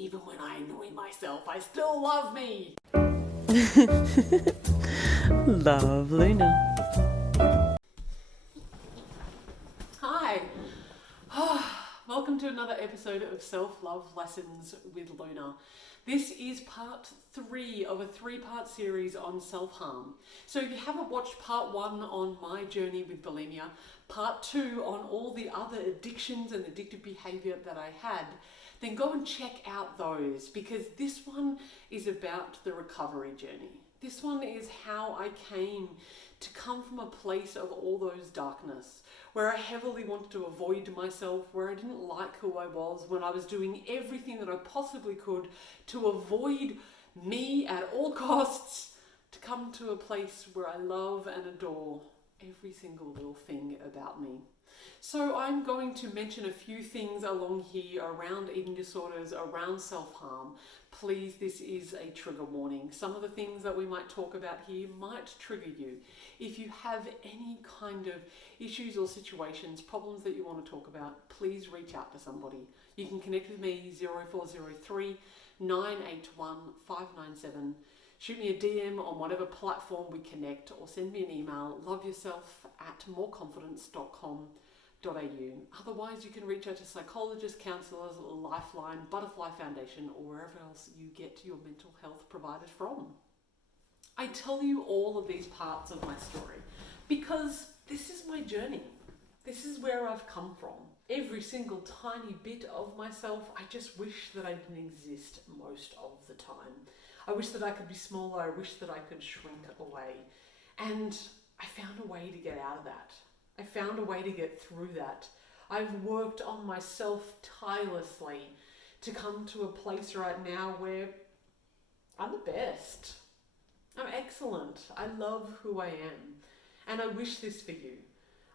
Even when I annoy myself, I still love me. Love Luna. Hi. Welcome to another episode of Self-Love Lessons with Luna. This is part 3 of a 3-part series on self-harm. So if you haven't watched part 1 on my journey with bulimia, part 2 on all the other addictions and addictive behavior that I had, then go and check out those, because this one is about the recovery journey. This one is how I came to come from a place of all those darkness, where I heavily wanted to avoid myself, where I didn't like who I was, when I was doing everything that I possibly could to avoid me at all costs, to come to a place where I love and adore every single little thing about me. So I'm going to mention a few things along here around eating disorders, around self-harm. Please, this is a trigger warning. Some of the things that we might talk about here might trigger you. If you have any kind of issues or situations, problems that you want to talk about, please reach out to somebody. You can connect with me 0403 981 597. Shoot me a DM on whatever platform we connect, or send me an email, loveyourself@moreconfidence.com.au. Otherwise, you can reach out to psychologists, counsellors, Lifeline, Butterfly Foundation, or wherever else you get your mental health provided from. I tell you all of these parts of my story because this is my journey. This is where I've come from. Every single tiny bit of myself, I just wish that I didn't exist most of the time. I wish that I could be smaller. I wish that I could shrink away. And I found a way to get out of that. I found a way to get through that. I've worked on myself tirelessly to come to a place right now where I'm the best. I'm excellent. I love who I am. And I wish this for you.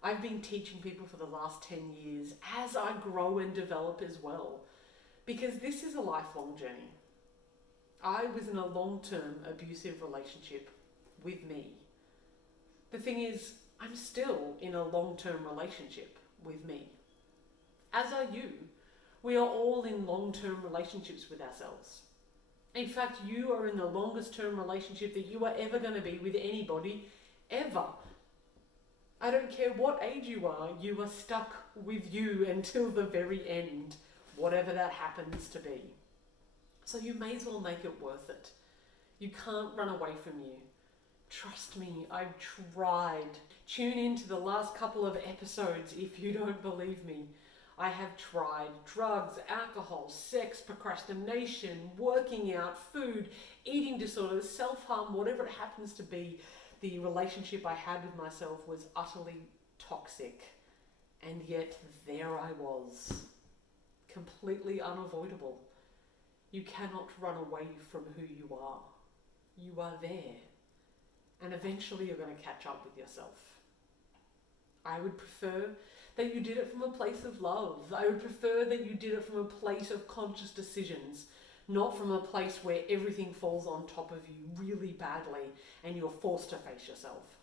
I've been teaching people for the last 10 years as I grow and develop as well, because this is a lifelong journey. I was in a long-term abusive relationship with me. The thing is, I'm still in a long-term relationship with me. As are you. We are all in long-term relationships with ourselves. In fact, you are in the longest term relationship that you are ever going to be with anybody, ever. I don't care what age you are stuck with you until the very end, whatever that happens to be. So you may as well make it worth it. You can't run away from you. Trust me, I've tried. Tune into the last couple of episodes if you don't believe me. I have tried drugs, alcohol, sex, procrastination, working out, food, eating disorders, self-harm, whatever it happens to be. The relationship I had with myself was utterly toxic. And yet there I was, completely unavoidable. You cannot run away from who you are. You are there. And eventually you're going to catch up with yourself. I would prefer that you did it from a place of love. I would prefer that you did it from a place of conscious decisions, not from a place where everything falls on top of you really badly and you're forced to face yourself.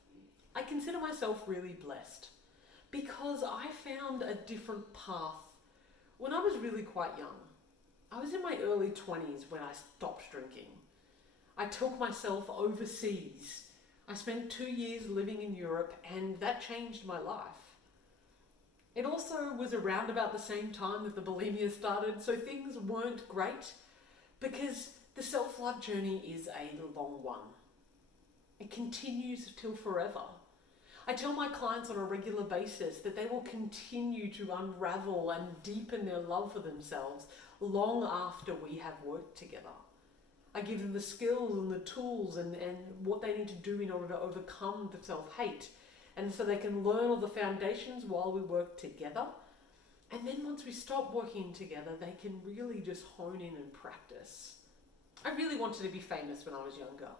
I consider myself really blessed because I found a different path when I was really quite young. I was in my early 20s when I stopped drinking. I took myself overseas. I spent 2 years living in Europe, and that changed my life. It also was around about the same time that the bulimia started, so things weren't great because the self-love journey is a long one. It continues till forever. I tell my clients on a regular basis that they will continue to unravel and deepen their love for themselves long after we have worked together. I give them the skills and the tools and what they need to do in order to overcome the self-hate, and so they can learn all the foundations while we work together. And then once we stop working together, they can really just hone in and practice. I really wanted to be famous when I was younger.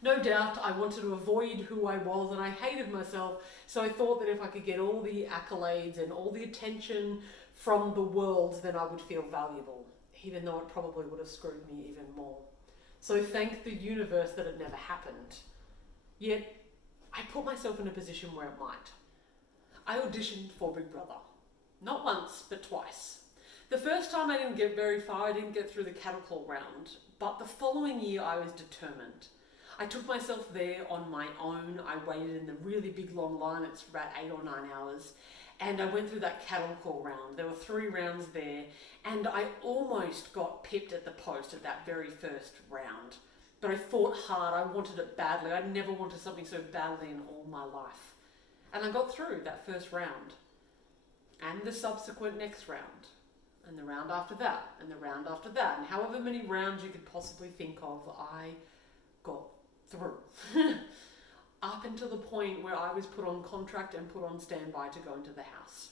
No doubt I wanted to avoid who I was, and I hated myself, so I thought that if I could get all the accolades and all the attention from the world, then I would feel valuable, even though it probably would have screwed me even more. So thank the universe that it never happened. Yet, I put myself in a position where it might. I auditioned for Big Brother. Not once, but twice. The first time I didn't get very far, I didn't get through the cattle call round, but the following year I was determined. I took myself there on my own. I waited in the really big long line, it's about 8 or 9 hours, and I went through that cattle call round. There were 3 rounds there, and I almost got pipped at the post at that very first round. But I fought hard, I wanted it badly. I never wanted something so badly in all my life. And I got through that first round, and the subsequent next round, and the round after that, and the round after that, and however many rounds you could possibly think of, I got through. Up until the point where I was put on contract and put on standby to go into the house.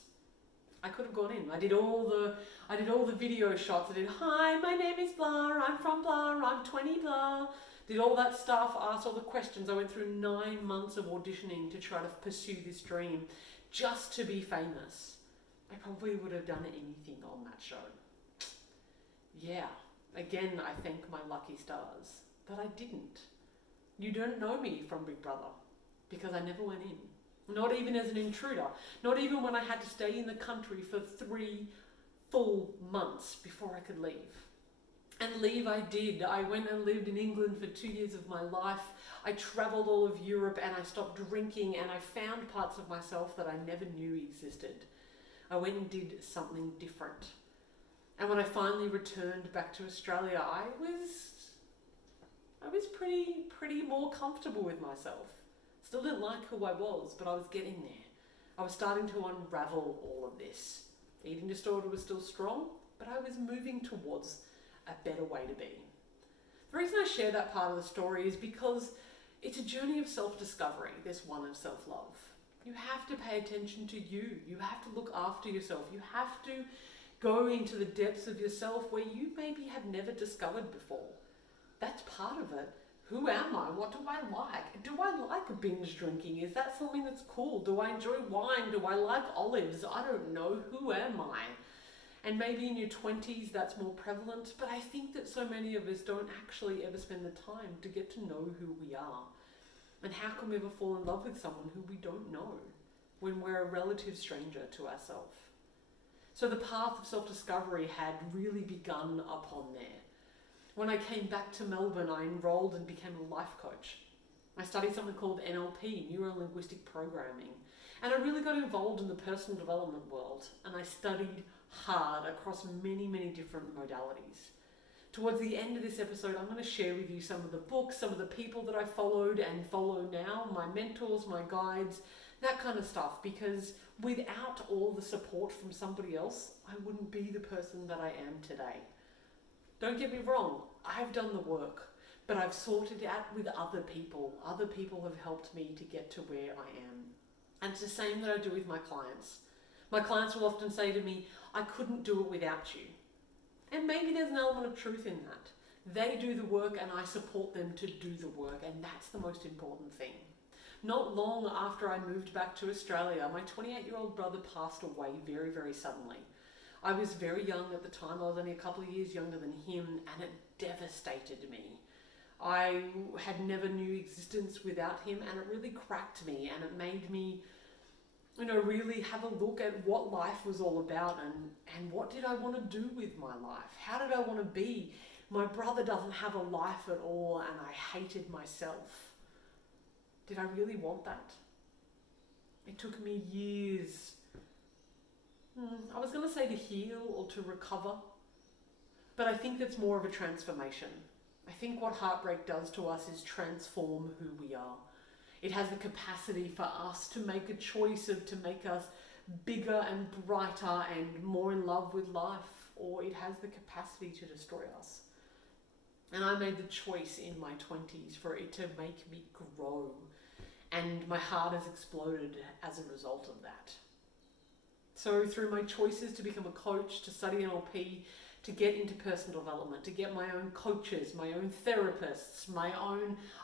I could have gone in. I did all the video shots. I did, hi, my name is blah, I'm from blah, I'm 20 blah. Did all that stuff, asked all the questions. I went through 9 months of auditioning to try to pursue this dream just to be famous. I probably would have done anything on that show. Yeah, again, I thank my lucky stars that I didn't. You don't know me from Big Brother because I never went in. Not even as an intruder. Not even when I had to stay in the country for 3 full months before I could leave. And leave I did. I went and lived in England for 2 years of my life. I travelled all of Europe and I stopped drinking and I found parts of myself that I never knew existed. I went and did something different. And when I finally returned back to Australia, I was pretty more comfortable with myself. Still didn't like who I was, but I was getting there. I was starting to unravel all of this. Eating disorder was still strong, but I was moving towards a better way to be. The reason I share that part of the story is because it's a journey of self-discovery, this one of self-love. You have to pay attention to you. You have to look after yourself. You have to go into the depths of yourself where you maybe have never discovered before. That's part of it. Who am I? What do I like? Do I like binge drinking? Is that something that's cool? Do I enjoy wine? Do I like olives? I don't know. Who am I? And maybe in your 20s that's more prevalent, but I think that so many of us don't actually ever spend the time to get to know who we are. And how can we ever fall in love with someone who we don't know when we're a relative stranger to ourselves? So the path of self-discovery had really begun upon there. When I came back to Melbourne, I enrolled and became a life coach. I studied something called NLP, Neuro-Linguistic Programming, and I really got involved in the personal development world, and I studied hard across many, many different modalities. Towards the end of this episode, I'm going to share with you some of the books, some of the people that I followed and follow now, my mentors, my guides, that kind of stuff, because without all the support from somebody else, I wouldn't be the person that I am today. Don't get me wrong, I've done the work, but I've sorted it out with other people. Other people have helped me to get to where I am. And it's the same that I do with my clients. My clients will often say to me, I couldn't do it without you. And maybe there's an element of truth in that. They do the work and I support them to do the work, and that's the most important thing. Not long after I moved back to Australia, my 28-year-old brother passed away very, very suddenly. I was very young at the time. I was only a couple of years younger than him, and it devastated me. I had never knew existence without him, and it really cracked me, and it made me really have a look at what life was all about and what did I want to do with my life? How did I want to be? My brother doesn't have a life at all, and I hated myself. Did I really want that? It took me years. I was going to say to heal or to recover, but I think that's more of a transformation. I think what heartbreak does to us is transform who we are. It has the capacity for us to make a choice to make us bigger and brighter and more in love with life, or it has the capacity to destroy us. And I made the choice in my 20s for it to make me grow, and my heart has exploded as a result of that. So through my choices to become a coach, to study NLP, to get into personal development, to get my own coaches, my own therapists,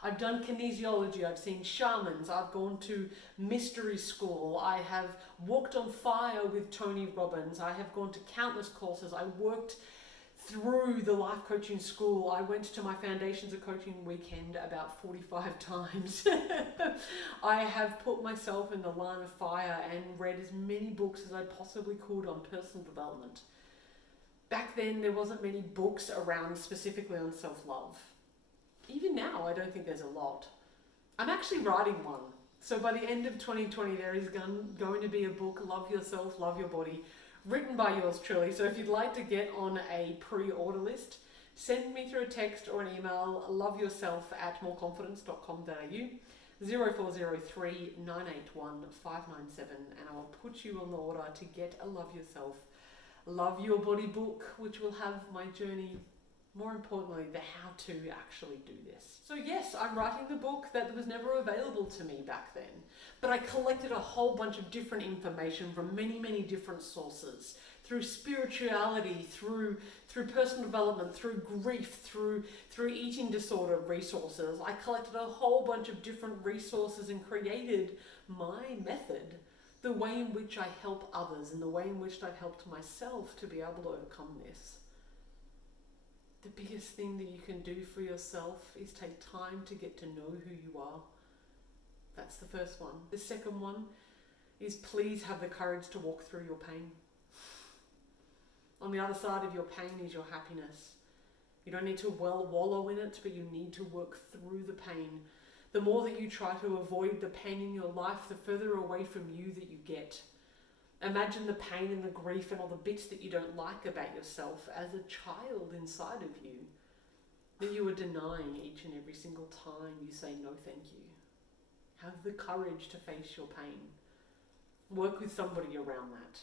I've done kinesiology, I've seen shamans, I've gone to mystery school, I have walked on fire with Tony Robbins, I have gone to countless courses, I worked through the life coaching school, I went to my Foundations of Coaching weekend about 45 times. I have put myself in the line of fire and read as many books as I possibly could on personal development. Back then, there wasn't many books around specifically on self-love. Even now, I don't think there's a lot. I'm actually writing one. So by the end of 2020, there is going to be a book, Love Yourself, Love Your Body, written by yours truly. So if you'd like to get on a pre-order list, send me through a text or an email, loveyourself@moreconfidence.com.au, 0403 981 597, and I will put you on the order to get a Love Yourself, Love Your Body book, which will have my journey, more importantly, the how to actually do this. So yes, I'm writing the book that was never available to me back then, but I collected a whole bunch of different information from many, many different sources, through spirituality, through personal development, through grief, through eating disorder resources. I collected a whole bunch of different resources and created my method, the way in which I help others and the way in which I've helped myself to be able to overcome this. The biggest thing that you can do for yourself is take time to get to know who you are. That's the first one. The second one is please have the courage to walk through your pain. On the other side of your pain is your happiness. You don't need to wallow in it, but you need to work through the pain. The more that you try to avoid the pain in your life, the further away from you that you get. Imagine the pain and the grief and all the bits that you don't like about yourself as a child inside of you, that you are denying each and every single time you say no thank you. Have the courage to face your pain. Work with somebody around that.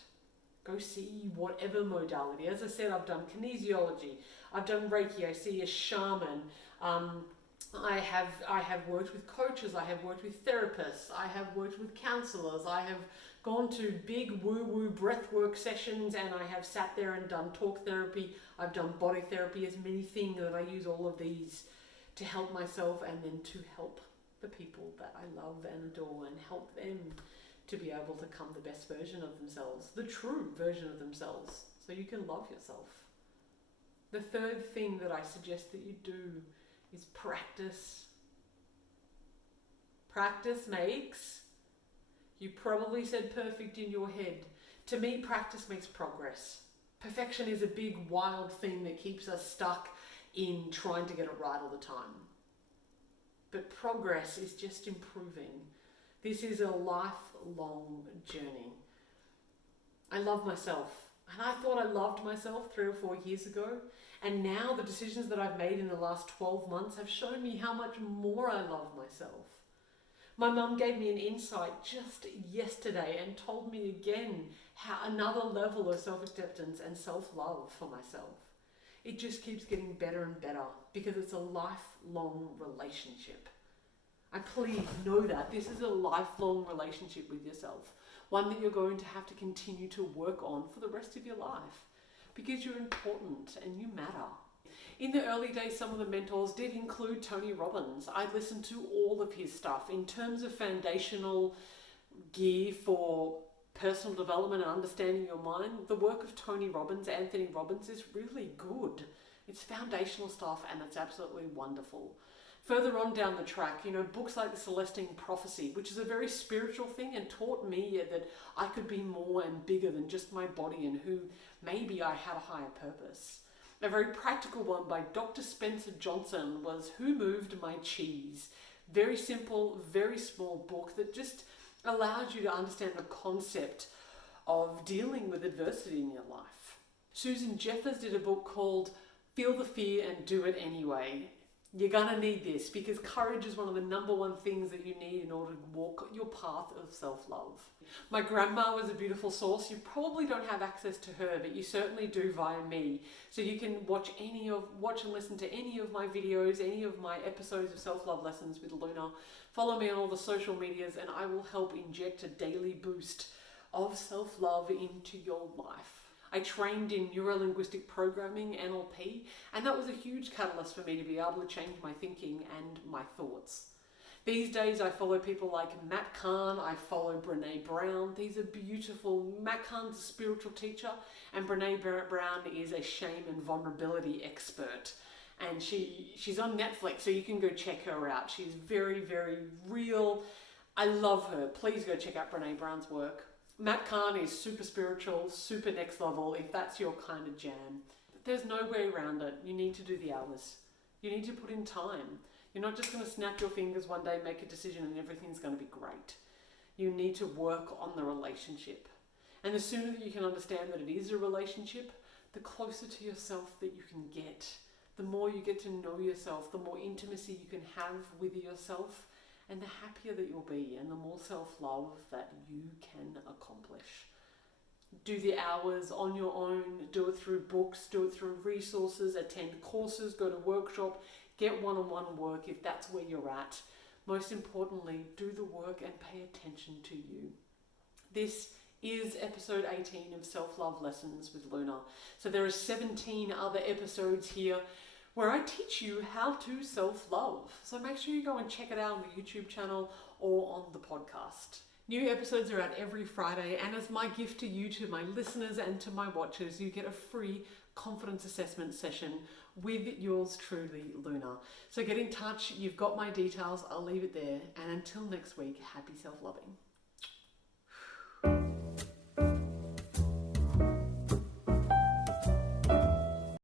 Go see whatever modality. As I said, I've done kinesiology, I've done Reiki, I see a shaman, I have worked with coaches, I have worked with therapists, I have worked with counselors, I have gone to big woo-woo breathwork sessions, and I have sat there and done talk therapy, I've done body therapy, as many things that I use all of these to help myself and then to help the people that I love and adore and help them to be able to become the best version of themselves, the true version of themselves, so you can love yourself. The third thing that I suggest that you do is practice. Practice makes, you probably said perfect in your head. To me, practice makes progress. Perfection is a big, wild thing that keeps us stuck in trying to get it right all the time. But progress is just improving. This is a lifelong journey. I love myself, and I thought I loved myself 3 or 4 years ago, and now the decisions that I've made in the last 12 months have shown me how much more I love myself. My mum gave me an insight just yesterday and told me again how another level of self-acceptance and self-love for myself. It just keeps getting better and better because it's a lifelong relationship. And please know that this is a lifelong relationship with yourself, one that you're going to have to continue to work on for the rest of your life, because you're important and you matter. In the early days, some of the mentors did include Tony Robbins. I listened to all of his stuff. In terms of foundational gear for personal development and understanding your mind, the work of Tony Robbins, Anthony Robbins, is really good. It's foundational stuff and it's absolutely wonderful. Further on down the track, books like The Celestine Prophecy, which is a very spiritual thing and taught me that I could be more and bigger than just my body and who maybe I had a higher purpose. A very practical one by Dr. Spencer Johnson was Who Moved My Cheese? Very simple, very small book that just allows you to understand the concept of dealing with adversity in your life. Susan Jeffers did a book called Feel the Fear and Do It Anyway. You're gonna need this because courage is one of the number one things that you need in order to walk your path of self-love. My grandma was a beautiful source. You probably don't have access to her, but you certainly do via me. So you can watch and listen to any of my videos, any of my episodes of Self-Love Lessons with Luna. Follow me on all the social medias and I will help inject a daily boost of self-love into your life. I trained in neuro-linguistic programming, NLP, and that was a huge catalyst for me to be able to change my thinking and my thoughts. These days I follow people like Matt Kahn, I follow Brene Brown. These are beautiful. Matt Kahn's a spiritual teacher and Brene Brown is a shame and vulnerability expert. And she's on Netflix, so you can go check her out. She's very, very real. I love her. Please go check out Brene Brown's work. Matt Kahn is super spiritual, super next level, if that's your kind of jam. There's no way around it. You need to do the hours. You need to put in time. You're not just going to snap your fingers one day, make a decision, and everything's going to be great. You need to work on the relationship. And the sooner that you can understand that it is a relationship, the closer to yourself that you can get. The more you get to know yourself, the more intimacy you can have with yourself, and the happier that you'll be, and the more self-love that you can accomplish. Do the hours on your own, do it through books, do it through resources, attend courses, go to workshop, get one-on-one work if that's where you're at. Most importantly, do the work and pay attention to you. This is episode 18 of Self-Love Lessons with Luna. So there are 17 other episodes here where I teach you how to self-love. So make sure you go and check it out on the YouTube channel or on the podcast. New episodes are out every Friday, and as my gift to you, to my listeners and to my watchers, you get a free confidence assessment session with yours truly, Luna. So get in touch, you've got my details, I'll leave it there, and until next week, happy self-loving.